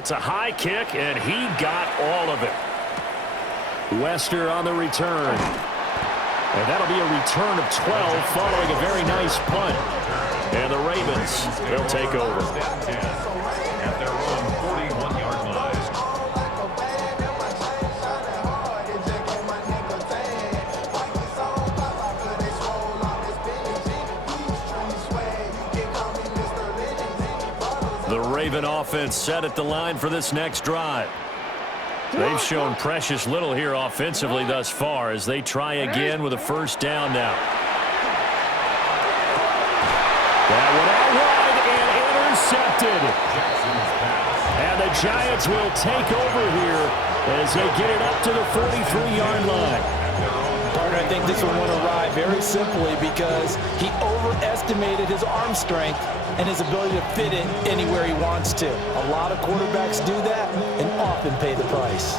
It's a high kick, and he got all of it. Wester on the return. And that'll be a return of 12 following a very nice punt. And the Ravens, they'll take over. At their own 41-yard line. The Raven offense set at the line for this next drive. They've shown precious little here offensively thus far as they try again with a first down now. That one out wide and intercepted. And the Giants will take over here as they get it up to the 43-yard line. I think this one went awry very simply because he overestimated his arm strength and his ability to fit it anywhere he wants to. A lot of quarterbacks do that and often pay the price.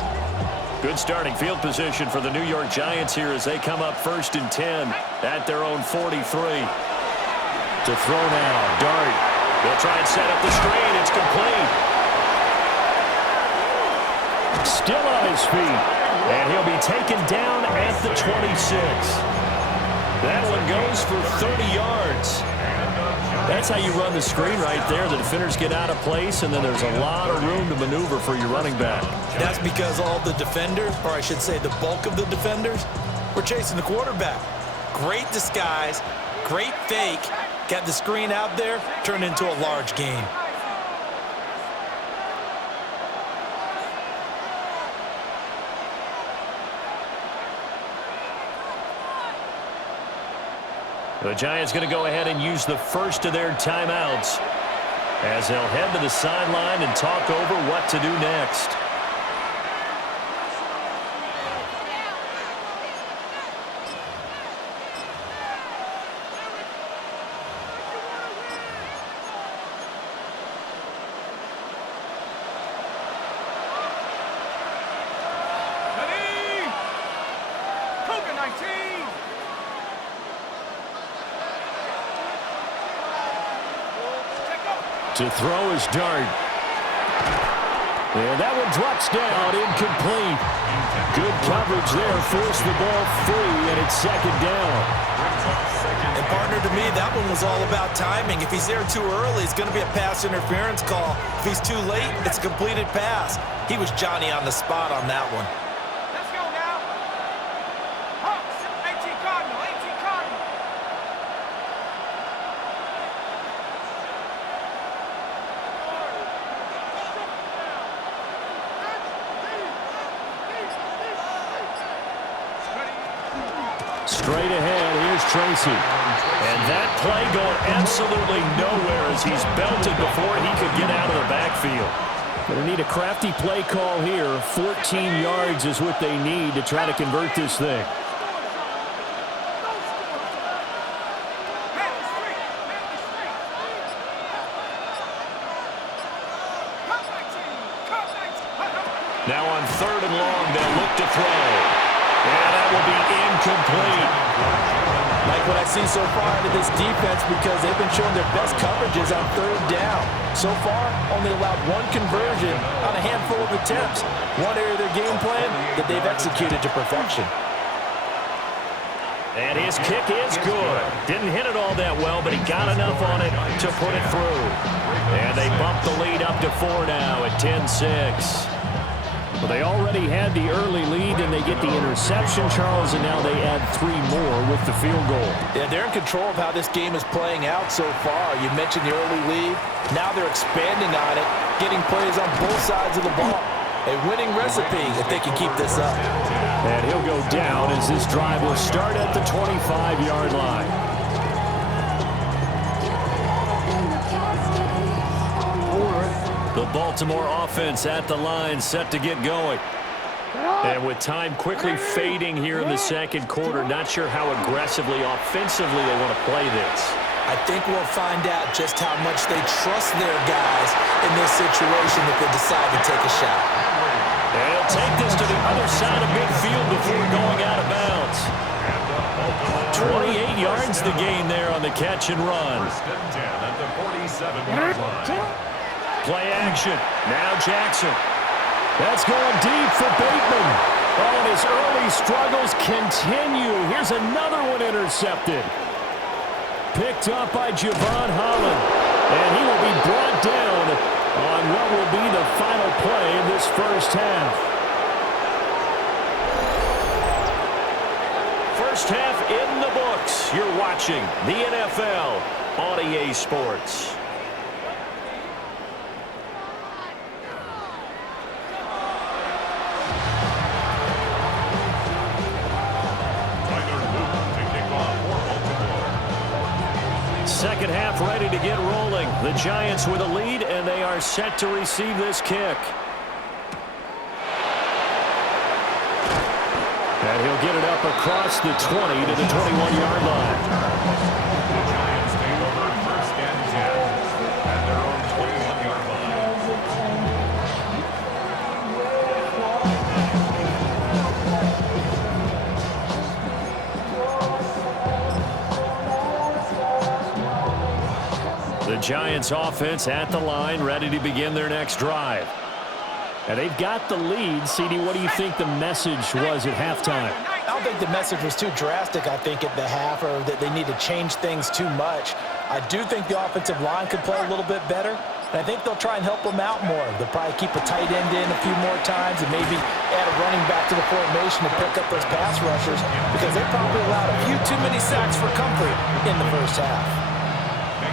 Good starting field position for the New York Giants here as they come up 1st and 10 at their own 43. To throw now, Dart. They'll try and set up the screen. It's complete. Still on his feet. And he'll be taken down at the 26. That one goes for 30 yards. That's how you run the screen right there. The defenders get out of place, and then there's a lot of room to maneuver for your running back. That's because all the defenders, or I should say the bulk of the defenders, were chasing the quarterback. Great disguise, great fake, got the screen out there, turned into a large gain. The Giants going to go ahead and use the first of their timeouts as they'll head to the sideline and talk over what to do next. To throw is Dart. And that one drops down, incomplete. Good coverage there, forced the ball free, and it's 2nd down. And partner, to me, that one was all about timing. If he's there too early, it's going to be a pass interference call. If he's too late, it's a completed pass. He was Johnny on the spot on that one. Let's go now. Hawks, 18 Cardinal, 18 Cardinal. Straight ahead, here's Tracy. And that play going absolutely nowhere as he's belted before he could get out of the backfield. Going to need a crafty play call here. 14 yards is what they need to try to convert this thing. Now on 3rd and long, they'll look to throw. And that will be incomplete. Like what I see so far out of this defense because they've been showing their best coverages on 3rd down. So far, only allowed one conversion on a handful of attempts. One area of their game plan that they've executed to perfection. And his kick is good. Didn't hit it all that well, but he got enough on it to put it through. And they bump the lead up to 4 now at 10-6. Well, they already had the early lead, and they get the interception, Charles, and now they add 3 more with the field goal. Yeah, they're in control of how this game is playing out so far. You mentioned the early lead. Now they're expanding on it, getting plays on both sides of the ball. A winning recipe if they can keep this up. And he'll go down as this drive will start at the 25-yard line. The Baltimore offense at the line, set to get going. And with time quickly fading here in the 2nd quarter, not sure how aggressively, offensively they want to play this. I think we'll find out just how much they trust their guys in this situation if they decide to take a shot. And he'll take this to the other side of midfield before going out of bounds. 28 yards the gain there on the catch and run. First and 10 at the 47-yard line. Play action. Now Jackson. That's going deep for Bateman. Oh, and his early struggles continue. Here's another one intercepted. Picked up by Javon Holland. And he will be brought down on what will be the final play of this first half. First half in the books. You're watching the NFL on EA Sports. Second half ready to get rolling. The Giants with a lead, and they are set to receive this kick. And he'll get it up across the 20 to the 21-yard line. The Giants take over first and 10 at their own 21-yard line. The Giants offense at the line, ready to begin their next drive. And they've got the lead. CD, what do you think the message was at halftime? I don't think the message was too drastic, I think, at the half, or that they need to change things too much. I do think the offensive line could play a little bit better, and I think they'll try and help them out more. They'll probably keep a tight end in a few more times and maybe add a running back to the formation to pick up those pass rushers, because they probably allowed a few too many sacks for comfort in the first half.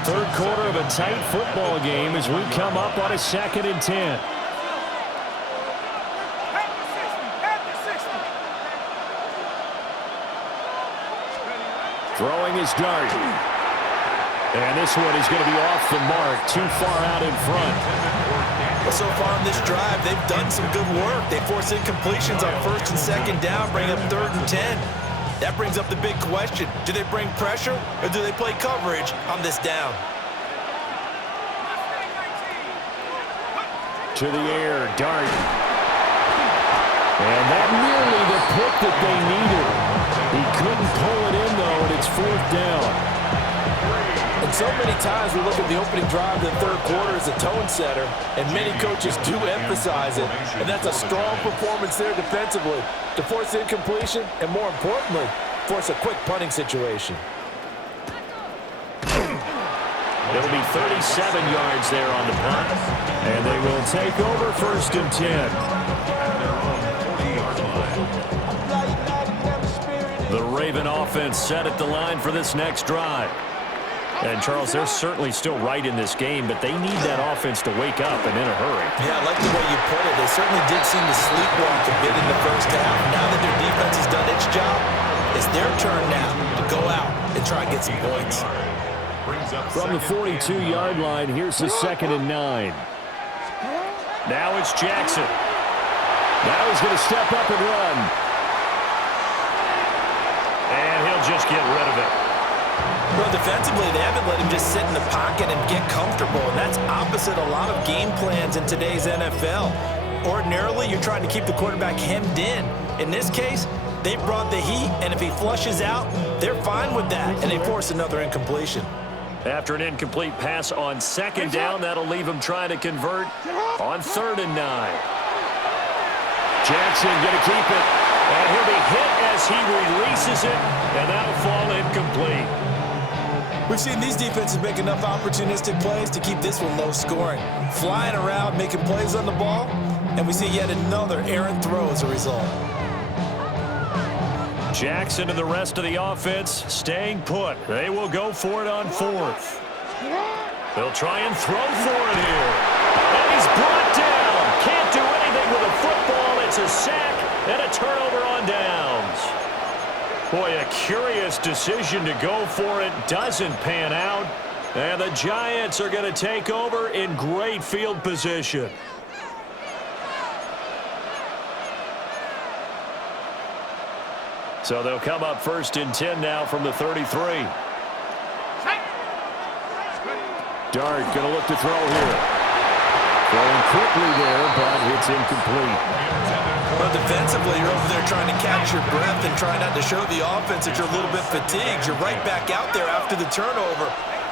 Third quarter of a tight football game as we come up on a 2nd and 10. Throwing his dart. And this one is going to be off the mark, too far out in front. Well, so far on this drive, they've done some good work. They force incompletions on 1st and 2nd down, bring up 3rd and 10. That brings up the big question. Do they bring pressure, or do they play coverage on this down? To the air, dart. And that nearly the pick that they needed. He couldn't pull it in, though, and it's 4th down. And so many times we look at the opening drive of the third quarter as a tone setter, and many coaches do emphasize it. And that's a strong performance there defensively to force incompletion and, more importantly, force a quick punting situation. It'll be 37 yards there on the punt. And they will take over 1st and 10. The Raven offense set at the line for this next drive. And, Charles, they're certainly still right in this game, but they need that offense to wake up and in a hurry. Yeah, I like the way you put it. They certainly did seem to sleepwalk a bit in the first half. Now that their defense has done its job, it's their turn now to go out and try and get some points. From the 42-yard line, here's the 2nd and 9. Now it's Jackson. Now he's going to step up and run. And he'll just get rid of it. Well, defensively, they haven't let him just sit in the pocket and get comfortable, and that's opposite a lot of game plans in today's NFL. Ordinarily, you're trying to keep the quarterback hemmed in. In this case, they brought the heat, and if he flushes out, they're fine with that, and they force another incompletion. After an incomplete pass on 2nd down, that'll leave him trying to convert on 3rd and 9. Jackson going to keep it, and he'll be hit as he releases it, and that'll fall incomplete. We've seen these defenses make enough opportunistic plays to keep this one low scoring. Flying around, making plays on the ball, and we see yet another errant throw as a result. Jackson and the rest of the offense staying put. They will go for it on 4th. They'll try and throw for it here. And he's brought down. Can't do anything with a football. It's a sack and a turnover on downs. Boy, a curious decision to go for it. Doesn't pan out. And the Giants are going to take over in great field position. So they'll come up 1st and 10 now from the 33. Dart going to look to throw here. Throwing quickly there, but it's incomplete. Well, defensively, you're over there trying to catch your breath and try not to show the offense that you're a little bit fatigued. You're right back out there after the turnover.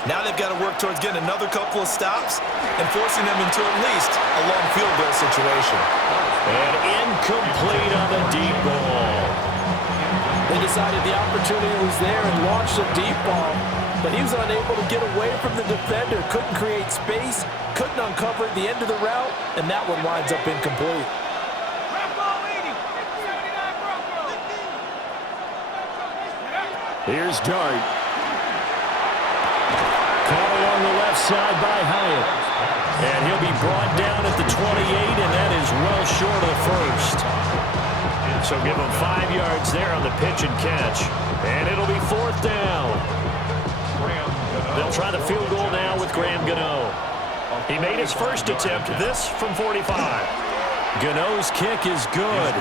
Now they've got to work towards getting another couple of stops and forcing them into at least a long field goal situation. And incomplete on the deep ball. They decided the opportunity was there and launched a deep ball, but he was unable to get away from the defender, couldn't create space, couldn't uncover the end of the route, and that one winds up incomplete. Here's Dart. Caught along the left side by Hyatt. And he'll be brought down at the 28, and that is well short of the first. So give him 5 yards there on the pitch and catch. And it'll be 4th down. They'll try the field goal now with Graham Gano. He made his first attempt, this from 45. Gano's kick is good.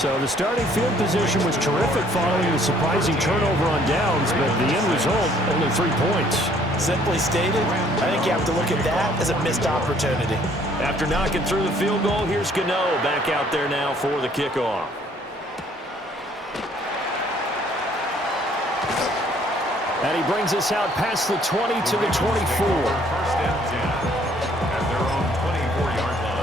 So the starting field position was terrific following the surprising turnover on downs, but the end result, only 3 points. Simply stated, I think you have to look at that as a missed opportunity. After knocking through the field goal, here's Gano back out there now for the kickoff. And he brings us out past the 20 to the 24. First and 10 at their own 24-yard line.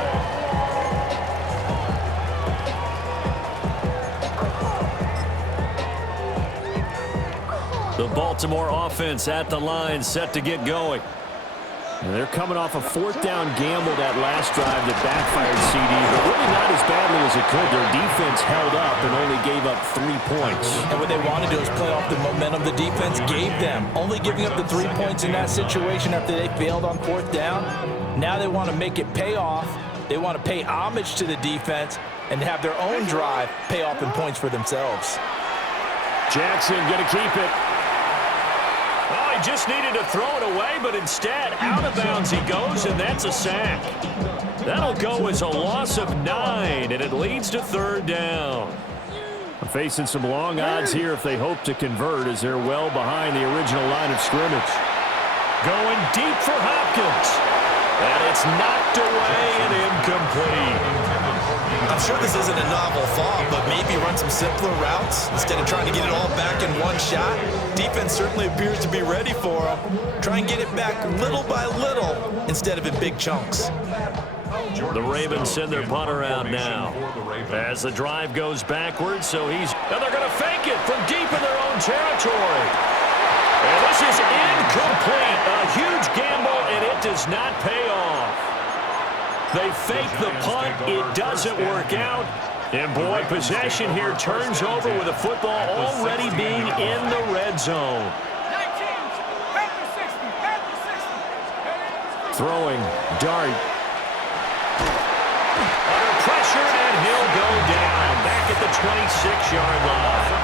The Baltimore offense at the line, set to get going. And they're coming off a 4th down gamble that last drive that backfired CD, but really not as badly as it could. Their defense held up and only gave up 3 points. And what they want to do is play off the momentum the defense gave them. Only giving up the 3 points in that situation after they failed on 4th down. Now they want to make it pay off. They want to pay homage to the defense and have their own drive pay off in points for themselves. Jackson going to keep it. Oh, he just needed to throw it away, but instead, out of bounds he goes, and that's a sack. That'll go as a loss of 9, and it leads to 3rd down. Facing some long odds here if they hope to convert, as they're well behind the original line of scrimmage. Going deep for Hopkins. And it's knocked away and incomplete. I'm sure this isn't a novel thought, but maybe run some simpler routes instead of trying to get it all back in one shot. Defense certainly appears to be ready for him. Try and get it back little by little instead of in big chunks. The Ravens send their punter out now as the drive goes backwards, so and they're going to fake it from deep in their own territory. And this is incomplete. A huge gamble, and it does not pay off. They fake the punt. It doesn't work out. And, boy, possession here turns over with the football already being in the red zone. Throwing, Dart. Under pressure, and he'll go down. Back at the 26-yard line.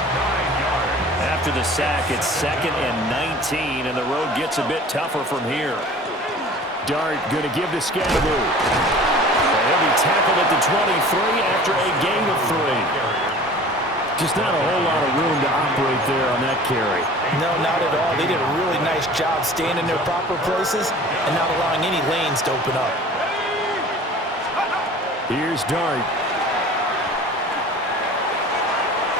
After the sack, it's 2nd and 19, and the road gets a bit tougher from here. Dart going to give to Scatteroo. He'll be tackled at the 23 after a gain of 3. Just not a whole lot of room to operate there on that carry. No, not at all. They did a really nice job staying in their proper places and not allowing any lanes to open up. Here's Dart.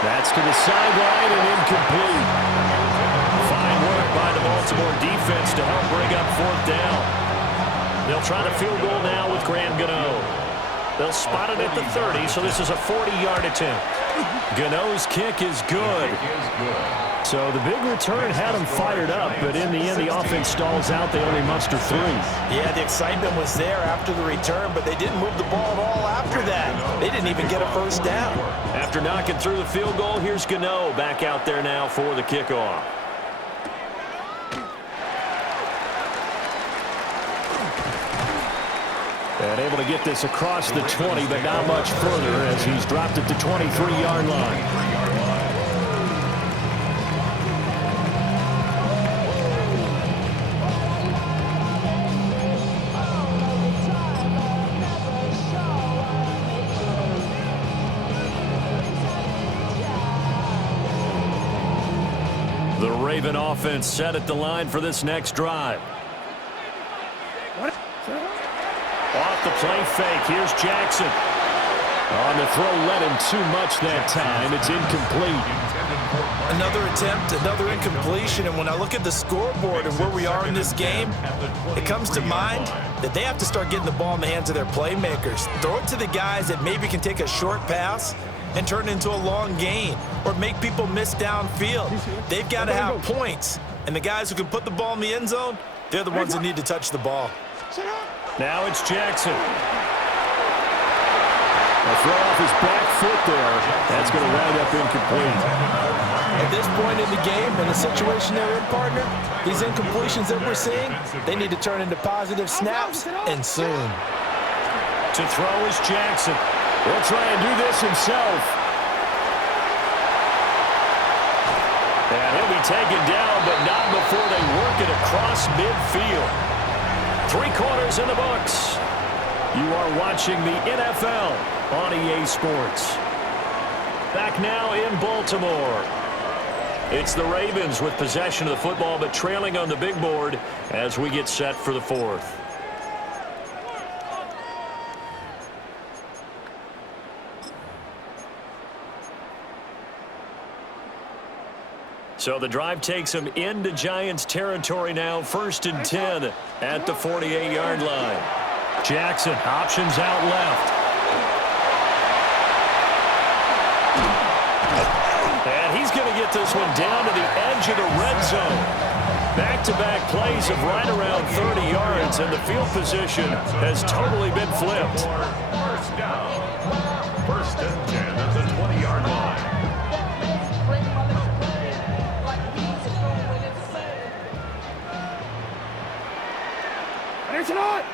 That's to the sideline and incomplete. Fine work by the Baltimore defense to help bring up 4th down. They'll try the field goal now with Graham Gano. They'll spot it at the 30, so this is a 40-yard attempt. Gano's kick is good. So the big return had them fired up, but in the end, the offense stalls out. They only muster 3. Yeah, the excitement was there after the return, but they didn't move the ball at all after that. They didn't even get a first down. After knocking through the field goal, here's Gano back out there now for the kickoff. And able to get this across the 20, but not much further as he's dropped at the 23-yard line. The Raven offense set at the line for this next drive. Off the play fake, here's Jackson. On the throw, led him too much that time. It's incomplete. Another attempt, another incompletion, and when I look at the scoreboard and where we are in this game, it comes to mind that they have to start getting the ball in the hands of their playmakers. Throw it to the guys that maybe can take a short pass and turn it into a long gain or make people miss downfield. They've got to have points, and the guys who can put the ball in the end zone, they're the ones that need to touch the ball. Now it's Jackson. A throw off his back foot there. That's going to wind up incomplete. At this point in the game, in the situation they're in, partner, these incompletions that we're seeing, they need to turn into positive snaps, and soon. To throw is Jackson. He'll try and do this himself. And he'll be taken down, but not before they work it across midfield. 3 quarters in the books. You are watching the NFL on EA Sports. Back now in Baltimore. It's the Ravens with possession of the football, but trailing on the big board as we get set for the 4th. So the drive takes them into Giants territory now. 1st and 10 at the 48-yard line. Jackson options out left. And he's going to get this one down to the edge of the red zone. Back-to-back plays of right around 30 yards, and the field position has totally been flipped. First down. 1st and 10 at the 20-yard line. Tonight!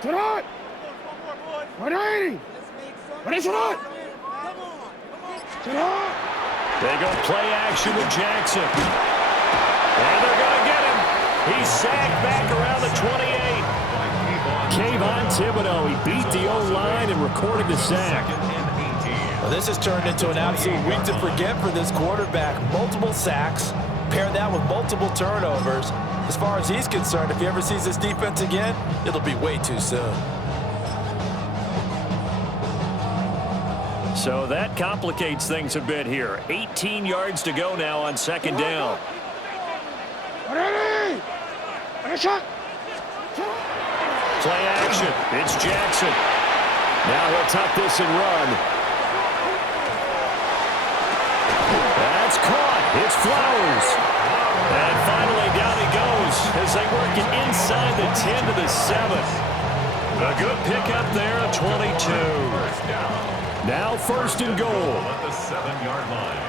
Tonight! 180! Ready tonight! Tonight! They go play action with Jackson. And they're going to get him. He's sacked back around the 28. Kayvon Thibodeau, he beat the O-line and recorded the sack. Well, this has turned into an absolute week to forget for this quarterback. Multiple sacks, pair that with multiple turnovers. As far as he's concerned, if he ever sees this defense again, it'll be way too soon. So that complicates things a bit here. 18 yards to go now on 2nd down. Play action. It's Jackson. Now he'll tuck this and run. That's caught. It's Flowers. And finally down he goes as they work it inside the 10 to the 7. A good pickup there at 22. Now 1st and goal. At the 7-yard line.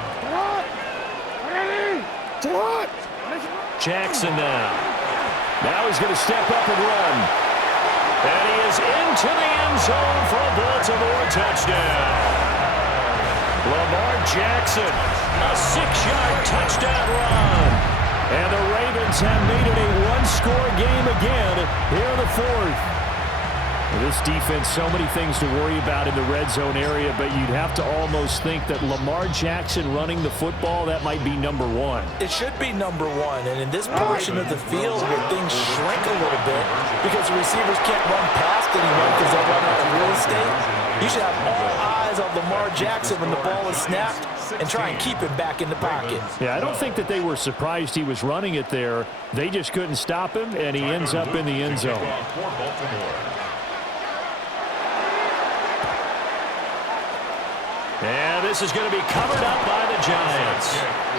Jackson now. Now he's going to step up and run. And he is into the end zone for a Baltimore touchdown. Lamar Jackson, a 6-yard touchdown run. And the Ravens have made it a 1-score game again here in the 4th. This defense, so many things to worry about in the red zone area, but you'd have to almost think that Lamar Jackson running the football, that might be number 1. It should be number 1, and in this portion of the field where things shrink a little bit because the receivers can't run past anyone because they're running out of real estate, you should have all eyes on Lamar Jackson when the ball is snapped and try and keep him back in the pocket. Yeah, I don't think that they were surprised he was running it there. They just couldn't stop him, and he ends up in the end zone. And this is going to be covered up by the Giants.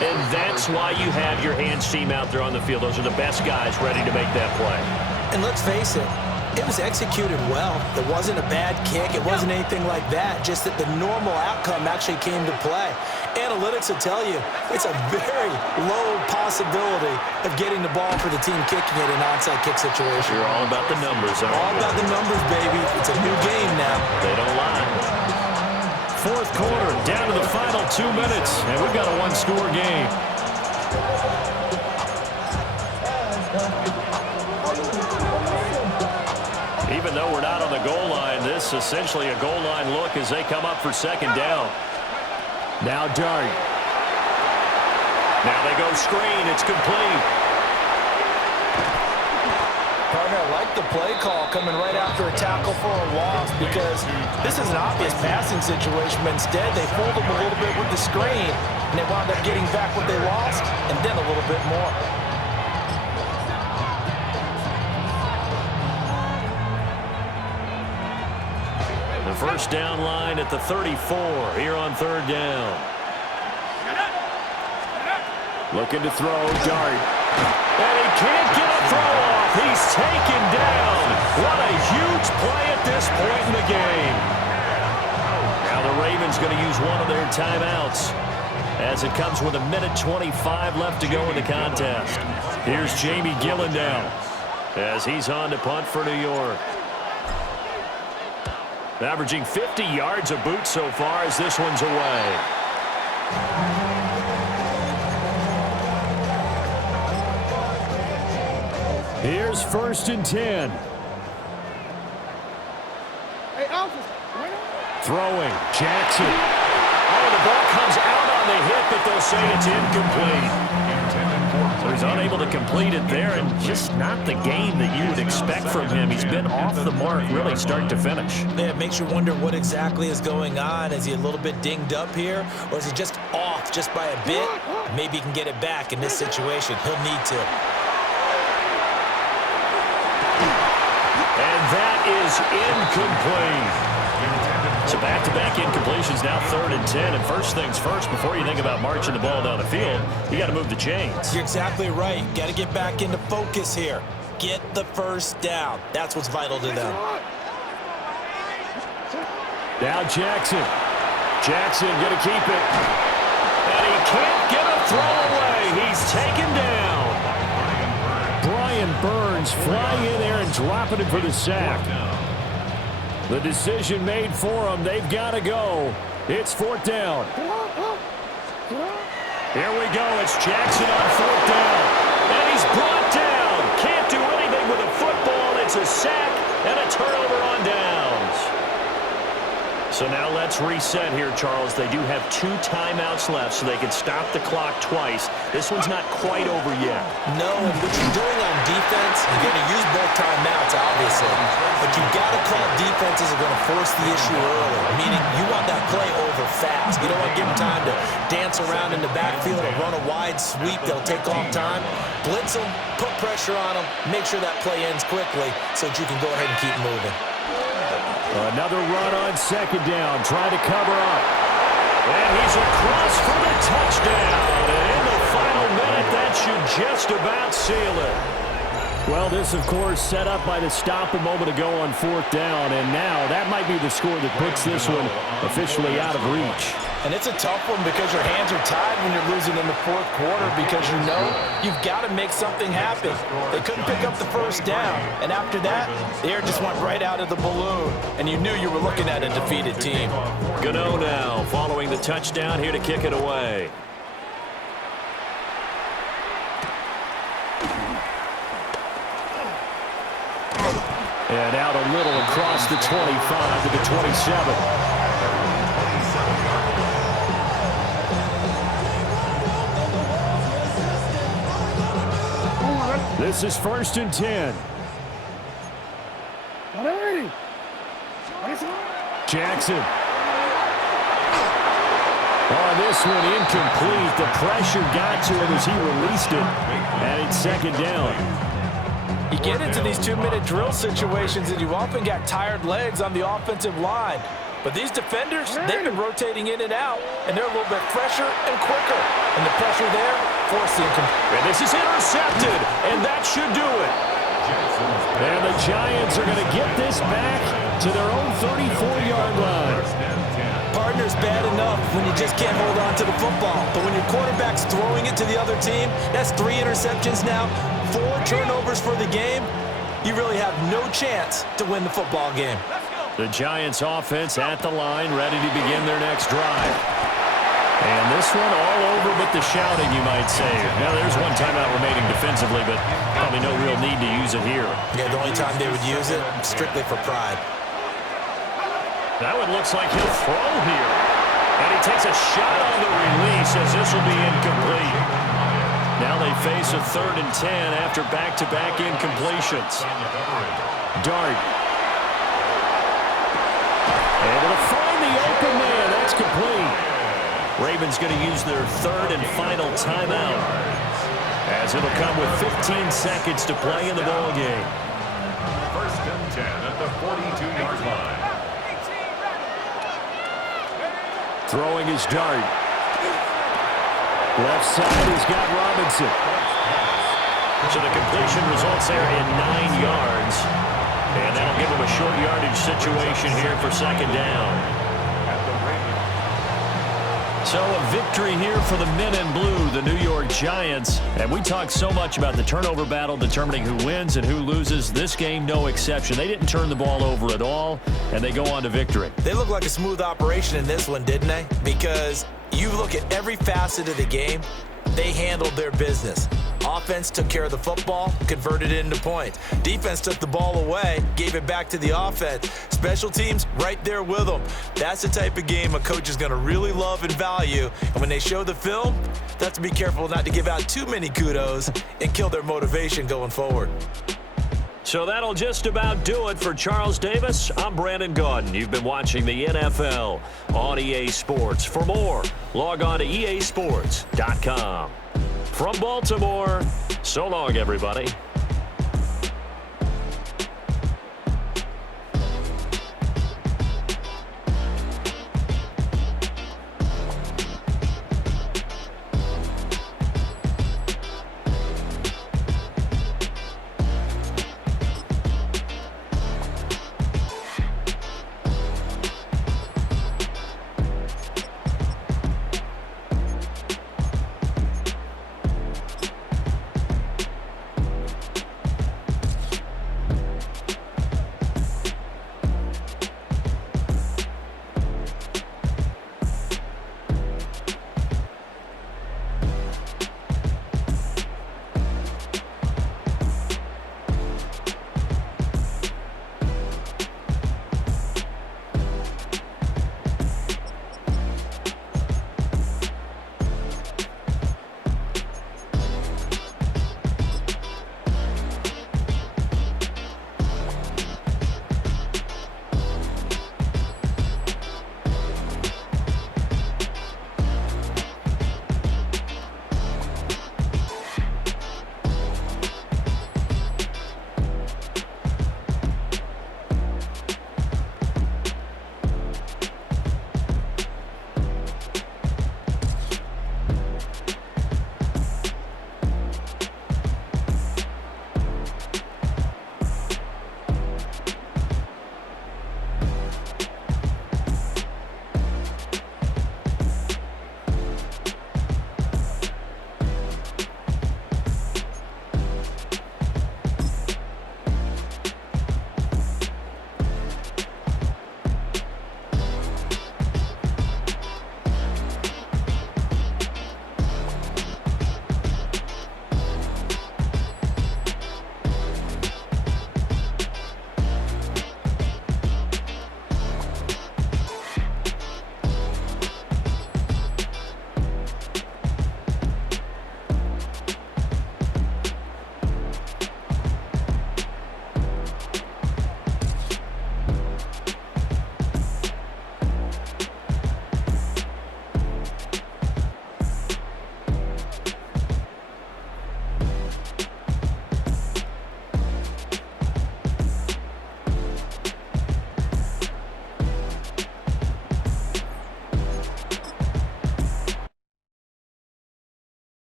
And that's why you have your hands team out there on the field. Those are the best guys ready to make that play. And let's face it, it was executed well. It wasn't a bad kick. It wasn't anything like that. Just that the normal outcome actually came to play. Analytics will tell you it's a very low possibility of getting the ball for the team kicking it in an onside kick situation. You're all about the numbers, aren't you? All about the numbers, baby. It's a new game now. They don't lie. 4th quarter, down to the final 2 minutes, and we've got a 1-score game. Even though we're not on the goal line, this is essentially a goal line look as they come up for 2nd down. Now Dart. Now they go screen. It's complete. Partner, I like like the play call coming right after a tackle for a loss because this is an obvious passing situation, but instead they fooled them a little bit with the screen, and they wound up getting back what they lost and then a little bit more. The first down line at the 34 here on third down. Looking to throw, dart. And he can't get a throw off. He's taken down. What a huge play at this point in the game. Now the Ravens going to use one of their timeouts as it comes with 1:25 left to go in the contest. Here's Jamie Gillen now as he's on to punt for New York. Averaging 50 yards a boot so far as this one's away. Here's 1st and 10. Hey, officer. Throwing. Jackson. Oh, the ball comes out on the hit, but they'll say it's incomplete. So he's unable to complete it there, and just not the game that you would expect from him. He's been off the mark really start to finish. Yeah, it makes you wonder what exactly is going on. Is he a little bit dinged up here, or is he just off just by a bit? Maybe he can get it back in this situation. He'll need to. And that is incomplete. So back-to-back incompletions, now 3rd and 10. And first things first, before you think about marching the ball down the field, you got to move the chains. You're exactly right. Got to get back into focus here. Get the first down. That's what's vital to them. Now Jackson. Jackson going to keep it. And he can't get a throw away. He's taken down. Brian Burns flying in there and dropping it for the sack. The decision made for them. They've got to go. It's 4th down. Here we go. It's Jackson on 4th down. And he's brought down. Can't do anything with a football. It's a sack and a turnover on downs. So now let's reset here, Charles. They do have 2 timeouts left, so they can stop the clock twice. This one's not quite over yet. No, and what you're doing on defense, you're going to use both timeouts, obviously. But you've got to call defenses are going to force the issue early, meaning you want that play over fast. You don't want to give them time to dance around in the backfield or run a wide sweep that'll take off time. Blitz them, put pressure on them, make sure that play ends quickly so that you can go ahead and keep moving. Another run on 2nd down, trying to cover up. And he's across for the touchdown. And in the final minute, that should just about seal it. Well, this, of course, set up by the stop a moment ago on 4th down. And now that might be the score that puts this one officially out of reach. And it's a tough one because your hands are tied when you're losing in the 4th quarter because you know you've got to make something happen. They couldn't pick up the first down, and after that, the air just went right out of the balloon, and you knew you were looking at a defeated team. Gano now following the touchdown here to kick it away. And out a little across the 25 to the 27. This is 1st and 10. Jackson. On this one, incomplete. The pressure got to him as he released it. And it's 2nd down. You get into these 2-minute drill situations and you often got tired legs on the offensive line. But these defenders, they've been rotating in and out, and they're a little bit fresher and quicker. And the pressure there forced the incomplete. And this is intercepted, and that should do it. And the Giants are going to get this back to their own 34-yard line. Partner's bad enough when you just can't hold on to the football. But when your quarterback's throwing it to the other team, that's 3 interceptions now, 4 turnovers for the game. You really have no chance to win the football game. The Giants offense at the line, ready to begin their next drive. And this one all over but the shouting, you might say. Now, there's one timeout remaining defensively, but probably no real need to use it here. Yeah, the only time they would use it, strictly for pride. That one looks like he'll throw here. And he takes a shot on the release as this will be incomplete. Now they face a 3rd and 10 after back-to-back incompletions. Dart. Able to find the open man. That's complete. Ravens going to use their 3rd and final timeout, as it'll come with 15 seconds to play in the ball game. 1st and 10 at the 42-yard line. Throwing his Dart. Left side, he's got Robinson. So the completion results there in 9 yards. And that'll give him a short yardage situation here for 2nd down. So a victory here for the men in blue, the New York Giants. And we talked so much about the turnover battle determining who wins and who loses. This game, no exception. They didn't turn the ball over at all, and they go on to victory. They look like a smooth operation in this one, didn't they? Because you look at every facet of the game, they handled their business. Offense took care of the football, converted it into points. Defense took the ball away, gave it back to the offense. Special teams, right there with them. That's the type of game a coach is going to really love and value. And when they show the film, they have to be careful not to give out too many kudos and kill their motivation going forward. So that'll just about do it for Charles Davis. I'm Brandon Gaudin. You've been watching the NFL on EA Sports. For more, log on to easports.com. From Baltimore, so long, everybody.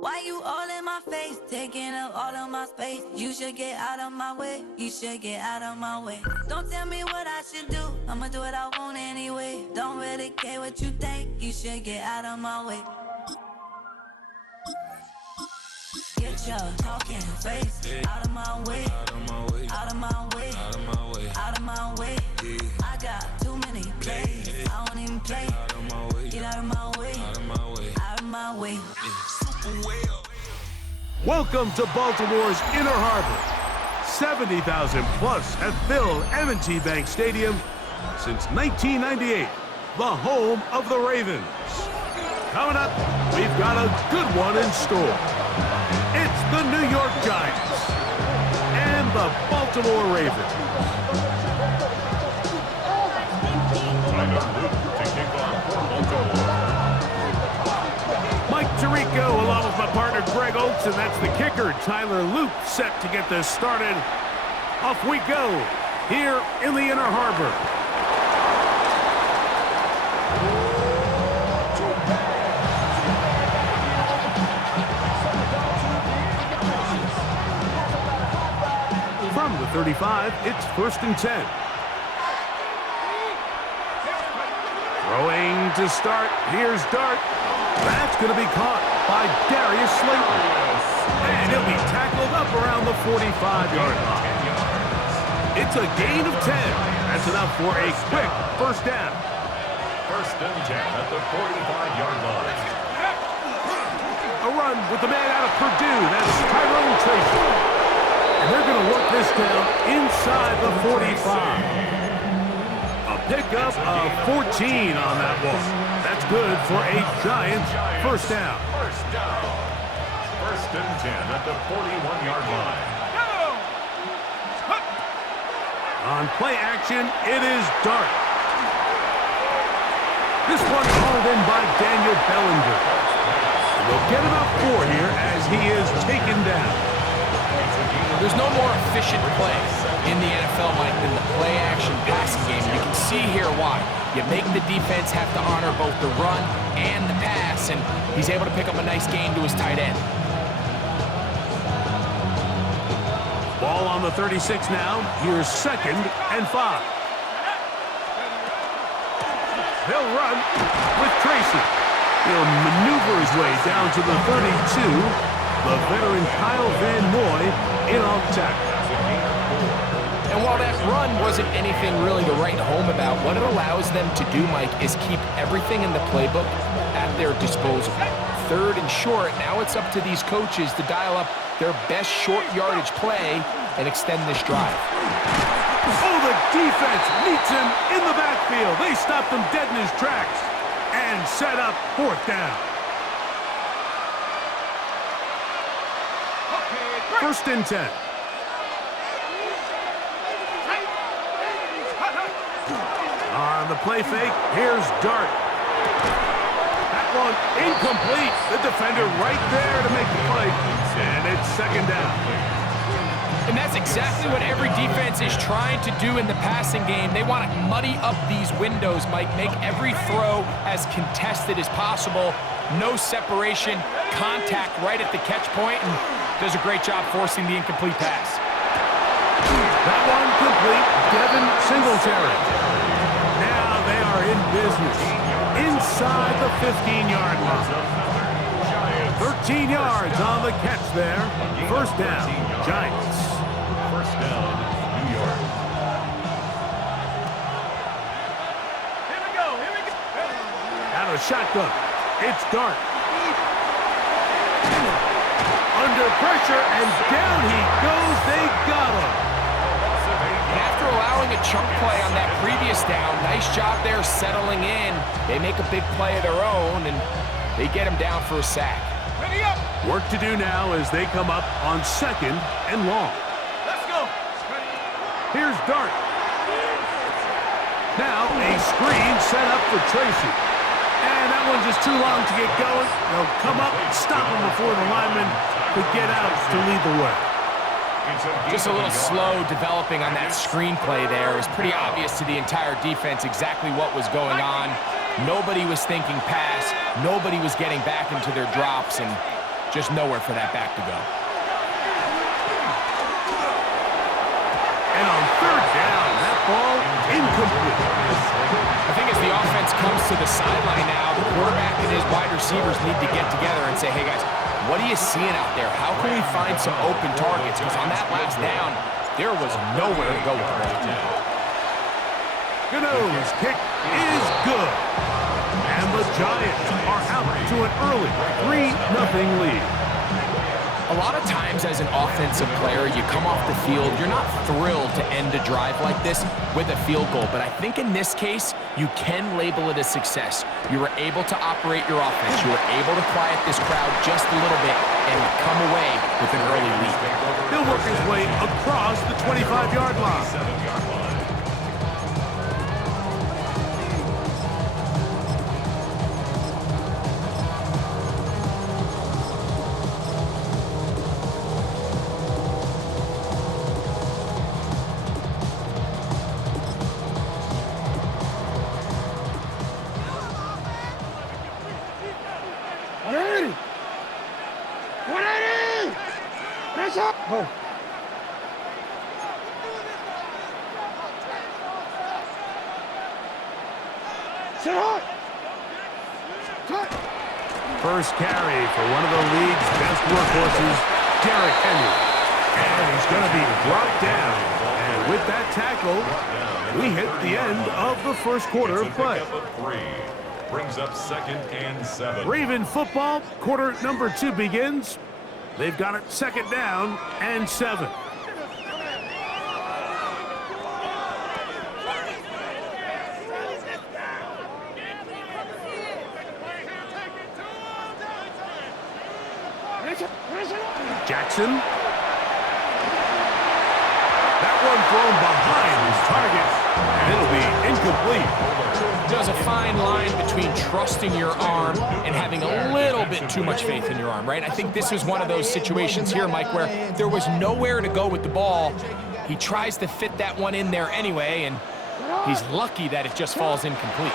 Why you all in my face, taking up all of my space? You should get out of my way, you should get out of my way. Don't tell me what I should do, I'ma do what I want anyway. Don't really care what you think, you should get out of my way. Get your talking face out of my way, out of my way, out of my way, out of my way, out of my way. I got too many plays, I don't even play. Out of my way, get out of my way, out of my way, out of my way. Welcome to Baltimore's Inner Harbor. 70,000 plus have filled M&T Bank Stadium since 1998, the home of the Ravens. Coming up, we've got a good one in store. the New York Giants, and the Baltimore Ravens. Tyler Luke to kick off for Baltimore. Mike Tirico along with my partner Greg Oates, and that's the kicker, Tyler Luke, set to get this started. Off we go here in the Inner Harbor. From the 35, it's 1st and 10. Throwing to start. Here's Dart. That's going to be caught by Darius Slayton. And he'll be tackled up around the 45-yard line. It's a gain of 10. That's enough for a quick first down. 1st and 10 at the 45-yard line. A run with the man out of Purdue. That's Tyrone Tracy. And they're going to work this down inside the 45. A pickup of 14 on that one. That's good for a Giants first down. 1st and 10 at the 41-yard line. On play action, it is Dart. This one called in by Daniel Bellinger. And they'll get about 4 here as he is taken down. There's no more efficient play in the NFL, Mike, than the play-action passing game. You can see here why. You make the defense have to honor both the run and the pass, and he's able to pick up a nice gain to his tight end. Ball on the 36 now. Here's 2nd and 5. They'll run with Tracy. He'll maneuver his way down to the 32. The veteran Kyle Van Noy in on tackle. And while that run wasn't anything really to write home about, what it allows them to do, Mike, is keep everything in the playbook at their disposal. 3rd and short, now it's up to these coaches to dial up their best short yardage play and extend this drive. Oh, the defense meets him in the backfield. They stopped him dead in his tracks and set up 4th down. 1st and 10. On the play fake, here's Dart. That one incomplete. The defender right there to make the play. And it's 2nd down. And that's exactly what every defense is trying to do in the passing game. They want to muddy up these windows, Mike, make every throw as contested as possible. No separation, contact right at the catch point, and does a great job forcing the incomplete pass. That one complete, Devin Singletary. Now they are in business inside the 15-yard line. 13 yards on the catch there. 1st down, Giants. 1st down, New York. Here we go. Out of shotgun, it's Dart. Under pressure, and down he goes. They got him. And after allowing a chunk play on that previous down, nice job there settling in. They make a big play of their own, and they get him down for a sack. Ready up. Work to do now as they come up on 2nd and long. Let's go. Here's Dart. Now a screen set up for Tracy. And that one's just too long to get going. They'll come up, stop him before the lineman could get out to lead the way. Just a little slow developing on that screenplay there. It was pretty obvious to the entire defense exactly what was going on. Nobody was thinking pass. Nobody was getting back into their drops, and just nowhere for that back to go. And on 3rd down, that ball incomplete. I think as the offense comes to the sideline now, the quarterback and his wide receivers need to get together and say, hey, guys, what are you seeing out there? How can we find some open targets? Because on that last down, there was nowhere to go with the ball. Gano's kick is good. And the Giants are out to an early 3-0 lead. A lot of times as an offensive player, you come off the field, you're not thrilled to end a drive like this with a field goal. But I think in this case, you can label it a success. You were able to operate your offense. You were able to quiet this crowd just a little bit and come away with an early lead. He'll work his way across the 25-yard line. First carry for one of the league's best workhorses, Derrick Henry. And he's going to be brought down. And with that tackle, we hit the end of the first quarter of play. Brings up 2nd and 7. Raven football, quarter number 2 begins. They've got it 2nd down and 7. Jackson. That one thrown behind his target, and it'll be incomplete. There's a fine line between trusting your arm and having a little bit too much faith in your arm, right? I think this was one of those situations here, Mike, where there was nowhere to go with the ball. He tries to fit that one in there anyway, and he's lucky that it just falls incomplete.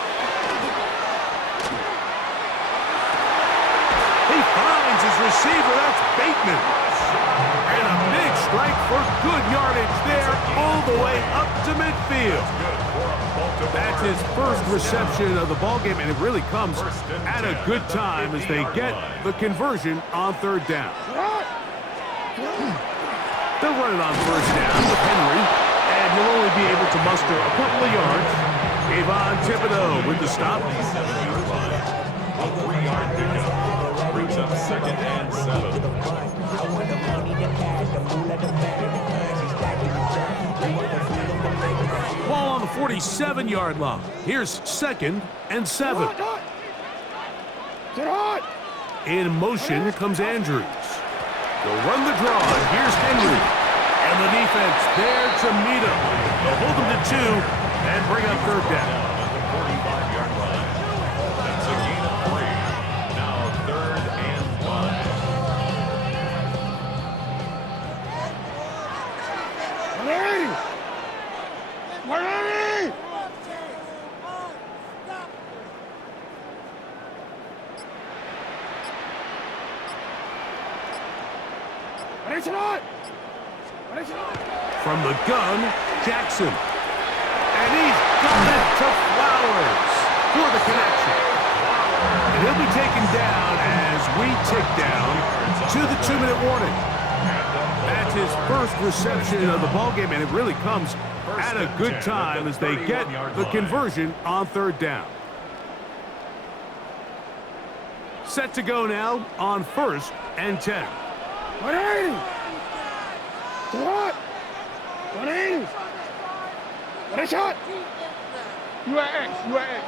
He finds his receiver. That's Bateman. And a big strike for good yardage there all the way up to midfield. That's his first reception of the ballgame, and it really comes at a good time as they get the conversion on 3rd down. They'll run it on 1st down with Henry, and he'll only be able to muster a couple of yards. Avon Thibodeau with the stop. A 3-yard pickup brings up 2nd and 7. Ball on the 47-yard line. Here's 2nd and 7. In motion comes Andrews. They'll run the draw, and here's Henry. And the defense there to meet him. They'll hold him to 2 and bring up 3rd down. At the 45-yard line. That's a gain of 3. Now 3rd and 5. From the gun, Jackson. And he's got it to Flowers for the connection. And he'll be taken down as we tick down to the 2-minute warning. That's his first reception of the ballgame, and it really comes at a good time as they get the conversion on 3rd down. Set to go now on 1st and 10. 180. What? 180. What a shot. You are X. You are X.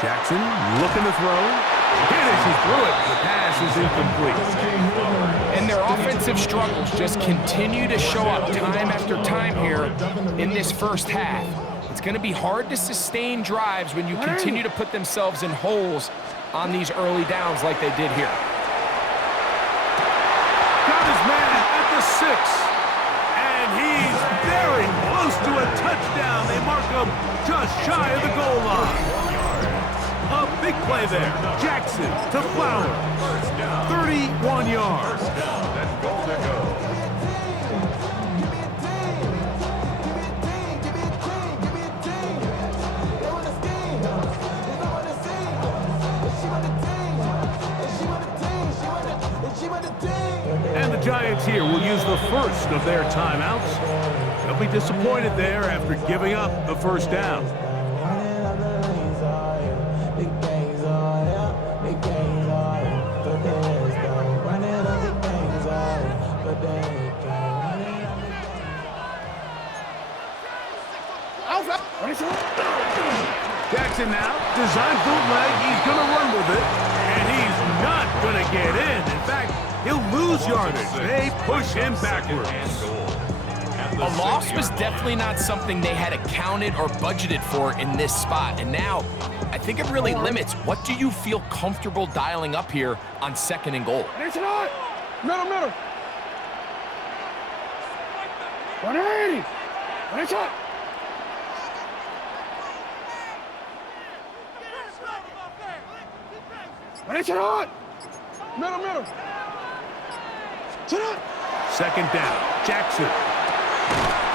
Jackson looking to throw. Hit as he threw it. The pass is incomplete. And their offensive struggles just continue to show up time after time here in this first half. It's going to be hard to sustain drives when you continue to put themselves in holes on these early downs like they did here. Got his man at the 6. And he's very close to a touchdown. They mark him just shy of the goal line. A big play there. Jackson to Flowers. 31 yards. And goal to go. And the Giants here will use the first of their timeouts. They'll be disappointed there after giving up the first down. Jackson now, design bootleg, he's going to run with it, and he's not going to get in. In fact, he'll lose yardage. They push him backwards. A loss was definitely not something they had accounted or budgeted for in this spot, and now I think it really limits what do you feel comfortable dialing up here on 2nd and goal. Middle. 180. It's up. It's on. Middle. Sit up. 2nd down, Jackson.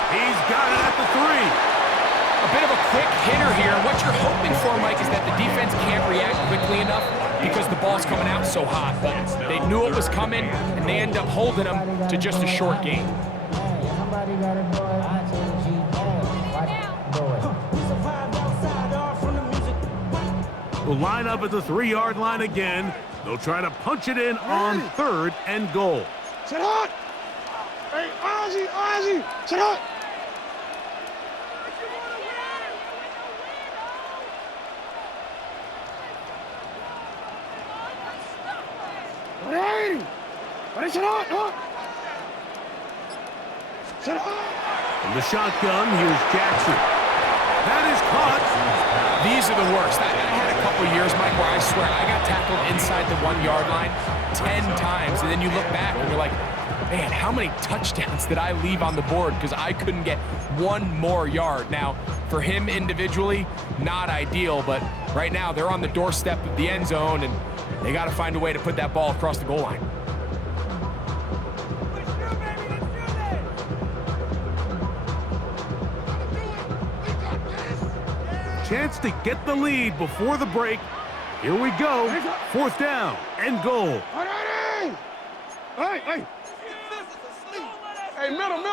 He's got it at the 3. A bit of a quick hitter here. What you're hoping for, Mike, is that the defense can't react quickly enough because the ball's coming out so hot. But they knew it was coming, and they end up holding them to just a short gain. Will line up at the 3-yard line again. They'll try to punch it in on 3rd and goal. Sit hot. Hey, Ozzy. Sit hot. Sit hot. Sit hot. From the shotgun, here's Jackson. That is caught. These are the worst. I had a couple years, Mike, where I swear I got tackled inside the 1-yard line 10 times, and then you look back and you're like, man, how many touchdowns did I leave on the board because I couldn't get one more yard? Now, for him individually, not ideal, but right now they're on the doorstep of the end zone, and they got to find a way to put that ball across the goal line. Chance to get the lead before the break. Here we go. 4th down and goal. Hey. Hey, middle.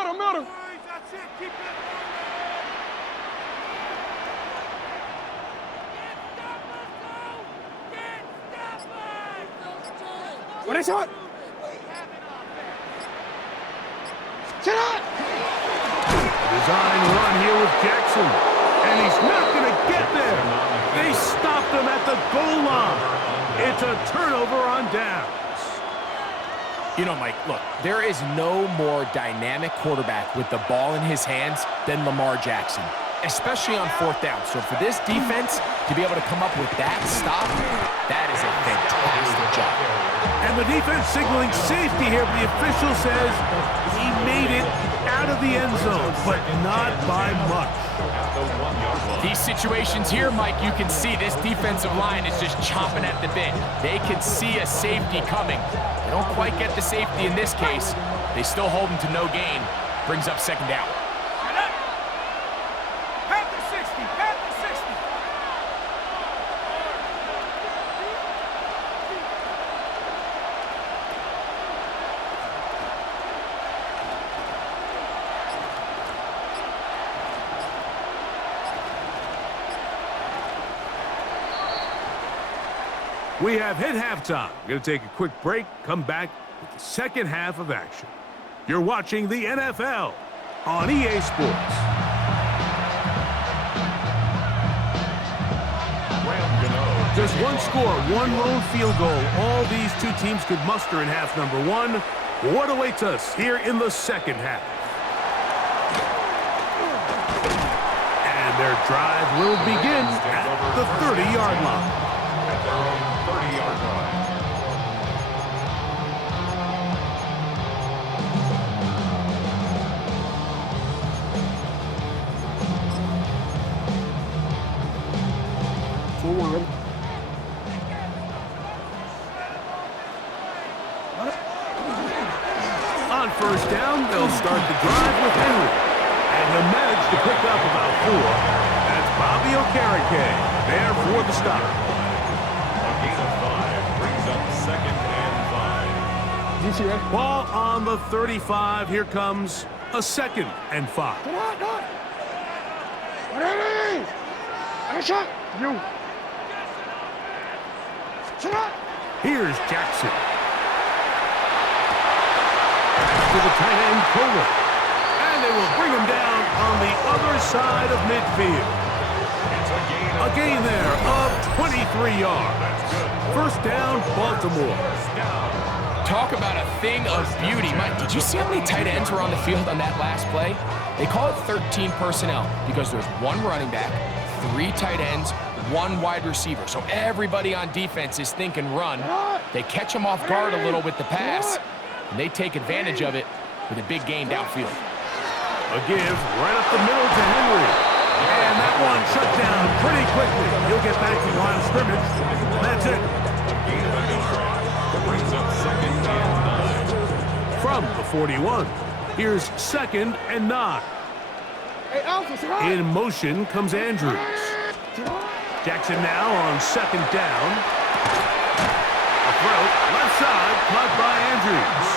What is it? Sit up. Design run here with Jackson. And he's not going to get there. They stopped him at the goal line. It's a turnover on downs. You know, Mike, look, there is no more dynamic quarterback with the ball in his hands than Lamar Jackson, especially on 4th down. So for this defense to be able to come up with that stop, that is a fantastic job. And the defense signaling safety here, but the official says he made it out of the end zone, but not by much. These situations here, Mike, you can see this defensive line is just chomping at the bit. They can see a safety coming. They don't quite get the safety in this case. They still hold him to no gain. Brings up 2nd down. Pat the 60. We have hit halftime. We're going to take a quick break, come back with the 2nd half of action. You're watching the NFL on EA Sports. Just one score, one lone field goal. All these two teams could muster in half number 1. What awaits us here in the 2nd half? And their drive will begin at the 30-yard line. At their own 30-yard line. On 1st down, they'll start the drive with Henry. And he'll manage to pick up about 4. That's Bobby Okereke there for the stop. A gain of 5 brings up 2nd and 5. Ball on the 35. Here comes A 2nd and 5. Here's Jackson. To the tight end, Kohler. And they will bring him down on the other side of midfield. A gain there of 23 yards. First down, Baltimore. Talk about a thing of beauty. Mike, did you see how many tight ends were on the field on that last play? They call it 13 personnel because there's 1 running back, 3 tight ends, 1 wide receiver. So everybody on defense is thinking run. They catch them off guard a little with the pass, and they take advantage of it with a big gain downfield. A give right up the middle to Henry. And that one shut down pretty quickly. He'll get back to the line of scrimmage. That's it. Brings up 2nd and 9. From the 41, here's 2nd and 9. In motion comes Andrews. Jackson now on 2nd down. A throw, left side, caught by Andrews.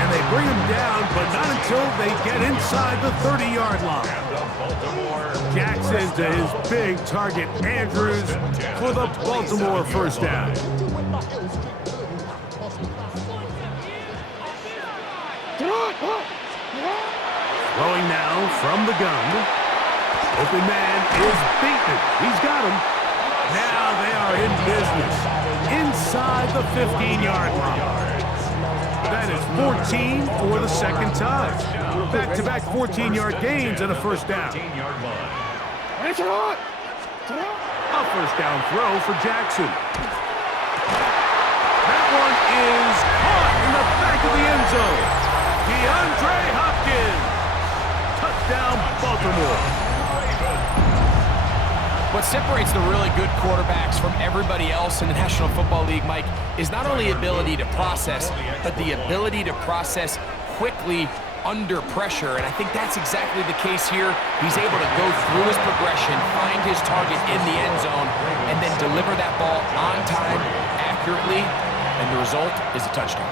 And they bring him down, but not until they get inside the 30-yard line. Jackson to his big target, Andrews, for the Baltimore first down. Throwing now from the gun. Open man is beaten. He's got him. Now they are in business inside the 15-yard line. That is 14 for the 2nd time. Back-to-back 14-yard gains and a first down. A first down throw for Jackson. That one is caught in the back of the end zone. DeAndre Hopkins. Touchdown, Baltimore. What separates the really good quarterbacks from everybody else in the National Football League, Mike, is not only ability to process, but the ability to process quickly under pressure. And I think that's exactly the case here. He's able to go through his progression, find his target in the end zone, and then deliver that ball on time, accurately, and the result is a touchdown.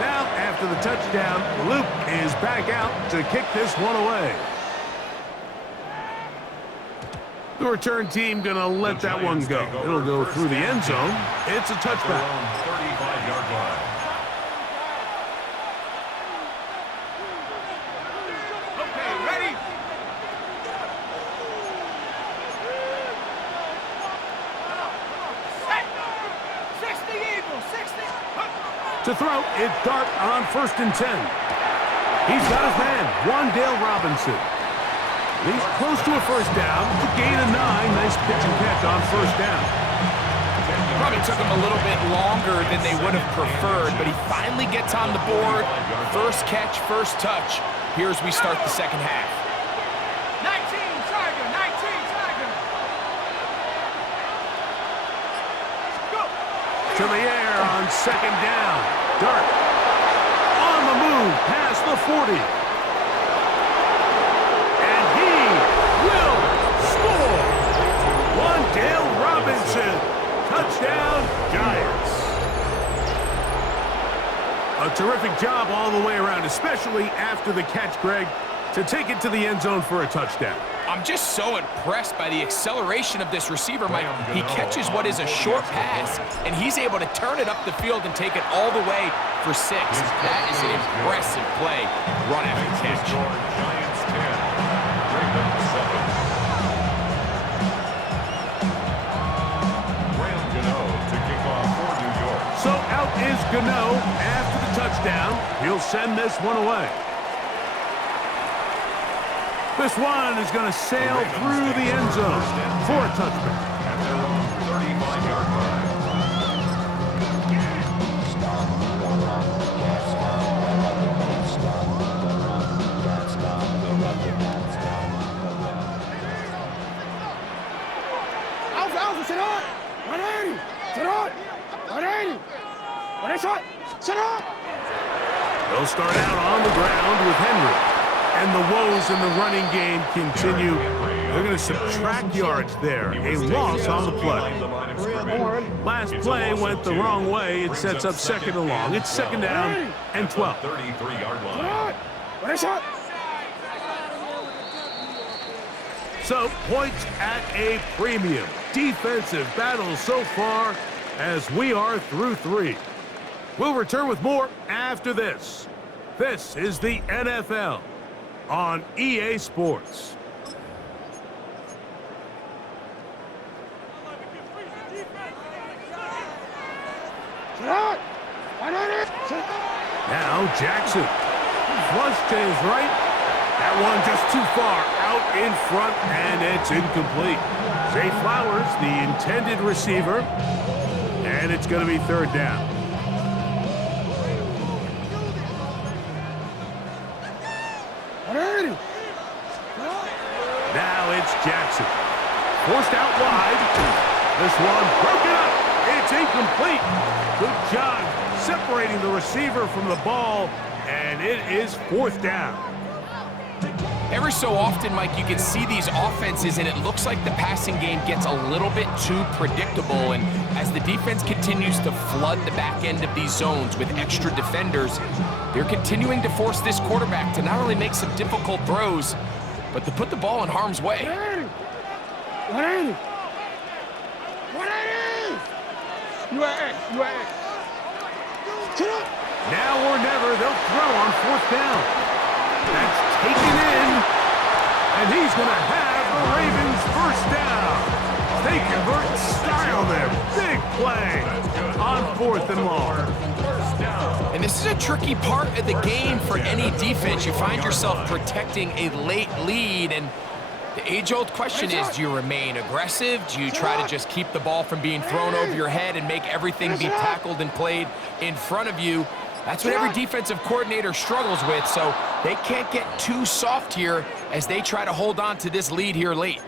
Now, after the touchdown, Luke is back out to kick this one away. The return team going to let that one go. It'll go through the end zone. It's a touchback. 35-yard line. Okay, ready? Set. 60 Eagles, 60. To throw, it's Dart on 1st and 10. He's got his man, Wan'Dale Robinson. He's close to a first down to gain a 9. Nice pitch and catch on first down. Probably took him a little bit longer than they would have preferred, but he finally gets on the board. First catch, first touch. Here as we start the second half. 19 Tiger, 19 Tiger. Go. To the air on 2nd down. Dart on the move past the 40. And he will score. Wan'Dale Robinson. Touchdown, Giants. A terrific job all the way around, especially after the catch, Greg, to take it to the end zone for a touchdown. I'm just so impressed by the acceleration of this receiver, Mike. He catches what is a short pass, and he's able to turn it up the field and take it all the way for 6. That is an impressive play, run after catch. Giants 10, Ravens 7. To kick off for New York. So out is Gano after the touchdown. He'll send this one away. This one is going to sail through the end zone for a touchback. At their own 35-yard line. They'll start out on the ground with Henry. And the woes in the running game continue They're going to subtract yards there. A loss on the play. Last play went the wrong way. It sets up second and long. It's second down and 12. 33-yard line. So, points at a premium. Defensive battle so far as we are through 3. We'll return with more after this. This is the NFL on EA Sports. Now Jackson. Flush to his right. That one just too far out in front, and it's incomplete. Zay Flowers, the intended receiver, and it's going to be third down. Now it's Jackson. Forced out wide. This one broken up. It's incomplete. Good job separating the receiver from the ball, and it is fourth down. Every so often, Mike, you can see these offenses, and it looks like the passing game gets a little bit too predictable. And as the defense continues to flood the back end of these zones with extra defenders, they're continuing to force this quarterback to not only make some difficult throws, but to put the ball in harm's way. Now or never, they'll throw on fourth down. That's taken in, and he's going to have the Ravens first down. They convert in style there. Big play on fourth and long. And this is a tricky part of the game for any defense. You find yourself protecting a late lead, and the age-old question is, do you remain aggressive? Do you try to just keep the ball from being thrown over your head and make everything be tackled and played in front of you? That's what every defensive coordinator struggles with, so they can't get too soft here as they try to hold on to this lead here late.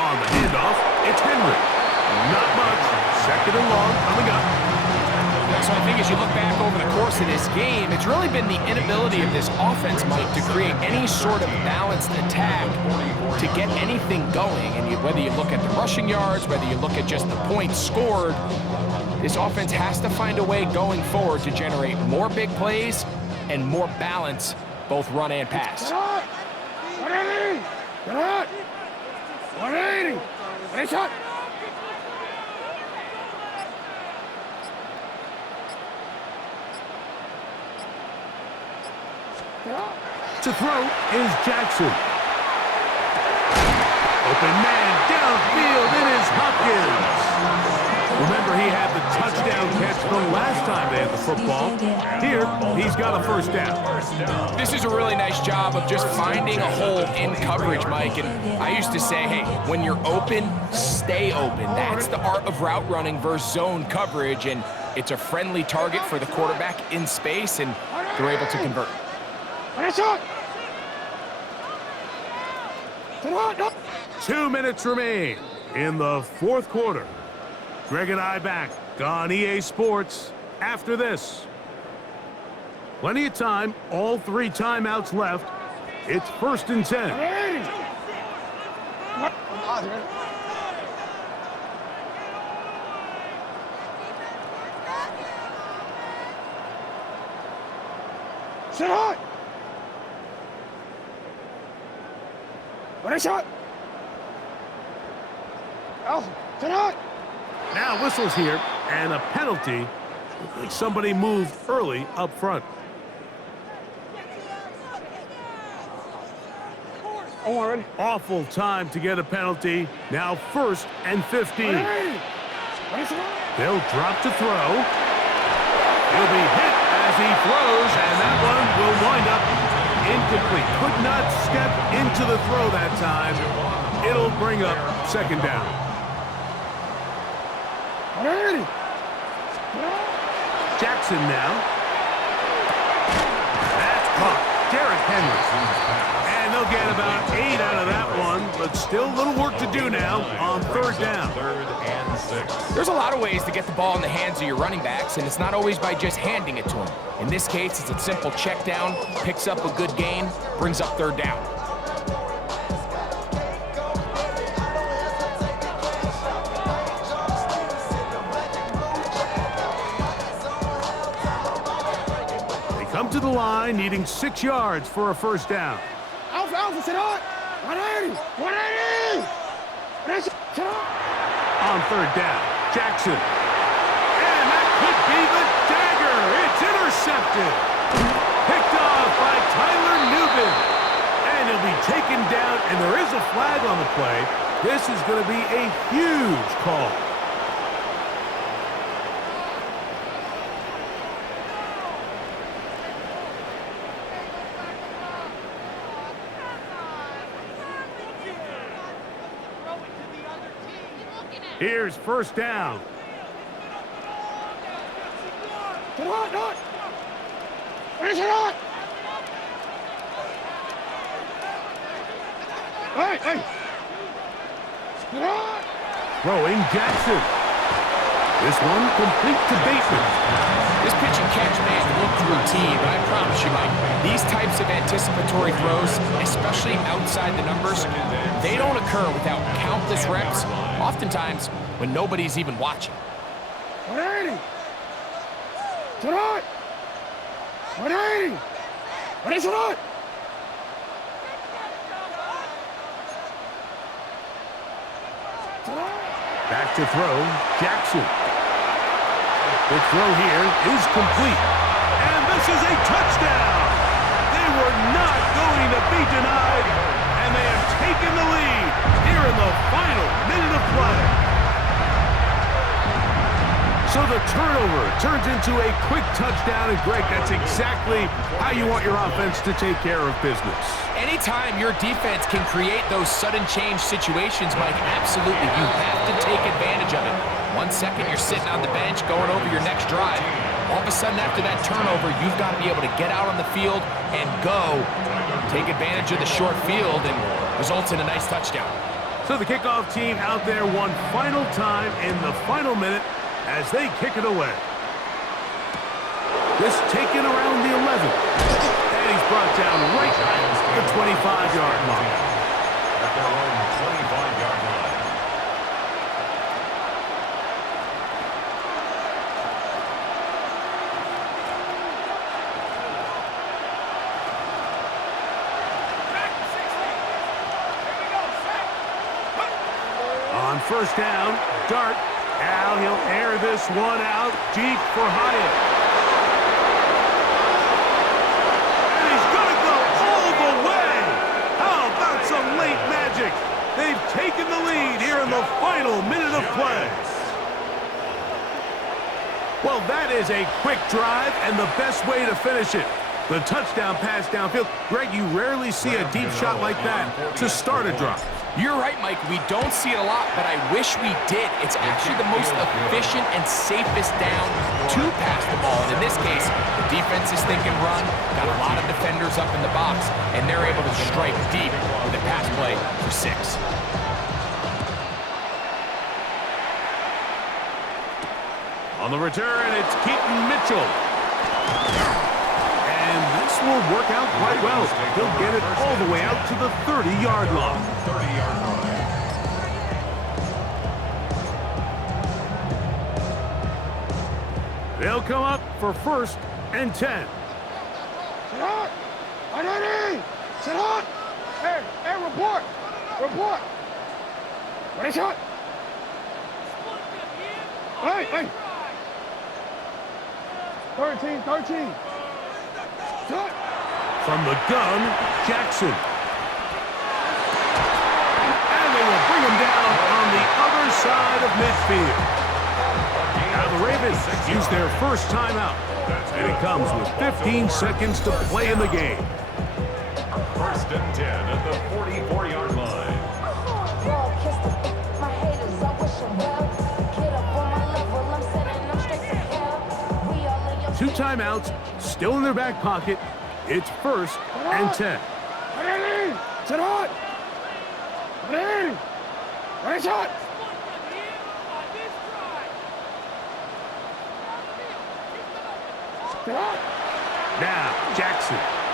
On the handoff, it's Henry. Not much. Second and long coming up. So I think as you look back over the course of this game, it's really been the inability of this offense, Mike, to create any sort of balanced attack to get anything going. And whether you look at the rushing yards, whether you look at just the points scored, this offense has to find a way going forward to generate more big plays and more balance, both run and pass. 180. Nice shot. To throw is Jackson. Open man downfield. It is Hopkins. Remember, he had the touchdown catch the last time they had the football. Here, he's got a first down. This is a really nice job of just finding a hole in coverage, Mike. And I used to say, hey, when you're open, stay open. That's the art of route running versus zone coverage. And it's a friendly target for the quarterback in space, and they're able to convert. 2 minutes remain in the fourth quarter. Greg and I back on EA Sports after this. Plenty of time, all 3 timeouts left. It's first and 10. Sit hot. What a shot. Alpha, sit hot. Now whistles here, and a penalty. Looks like somebody moved early up front. Awful time to get a penalty. Now first and 15. They'll drop to throw. He'll be hit as he throws, and that one will wind up incomplete. Could not step into the throw that time. It'll bring up second down. Jackson now. That's caught. Derrick Henry. And they'll get about 8 out of that one, but still a little work to do now on third down. Third and 6. There's a lot of ways to get the ball in the hands of your running backs, and it's not always by just handing it to them. In this case, it's a simple check down, picks up a good gain, brings up third down. They come to the line, needing 6 yards for a first down. Alpha, sit on. 180. 180. On third down, Jackson. And that could be the dagger. It's intercepted. Picked off by Tyler Newman. And he'll be taken down, and there is a flag on the play. This is going to be a huge call. Here's first down. Throwing Jackson. This one complete to Bateman. This pitch and catch may have looked routine, but I promise you, Mike, these types of anticipatory throws, especially outside the numbers, they don't occur without countless reps, oftentimes when nobody's even watching. 180. Sit on. 180. What is it on? Back to throw, Jackson. The throw here is complete. And this is a touchdown. They were not going to be denied, and they have taken the lead here in the final minute of play. So the turnover turns into a quick touchdown, and Greg, that's exactly how you want your offense to take care of business. Anytime your defense can create those sudden change situations, Mike, absolutely, you have to take advantage of it. 1 second, you're sitting on the bench going over your next drive. All of a sudden, after that turnover, you've got to be able to get out on the field and go. Take advantage of the short field, and results in a nice touchdown. So the kickoff team out there one final time in the final minute as they kick it away. This taken around the 11. And he's brought down right at the 25-yard line. At their own 25-yard line. On first down, Dart. Now he'll air this one out deep for Hyatt. And he's going to go all the way. How about some late magic? They've taken the lead here in the final minute of play. Well, that is a quick drive and the best way to finish it. The touchdown pass downfield. Greg, you rarely see a deep shot like that to start a drive. You're right, Mike. We don't see it a lot, but I wish we did. It's actually the most efficient and safest down to pass the ball. And in this case, the defense is thinking run, got a lot of defenders up in the box, and they're able to strike deep with a pass play for 6. On the return, it's Keaton Mitchell. And this will work out quite well. He'll get it all the way out to the 30-yard line. 30-yard line. They'll come up for first and 10. Sit on. 180. Sit on. Hey, report. Report. What is it? Hey. 13. From the gun, Jackson. And they will bring him down on the other side of midfield. Now the Ravens use their first timeout. And it comes with 15 seconds to play in the game. First and 10 at the 44-yard line. Two timeouts, still in their back pocket. It's first and 10. Sit hot! Ready, shot! Now, Jackson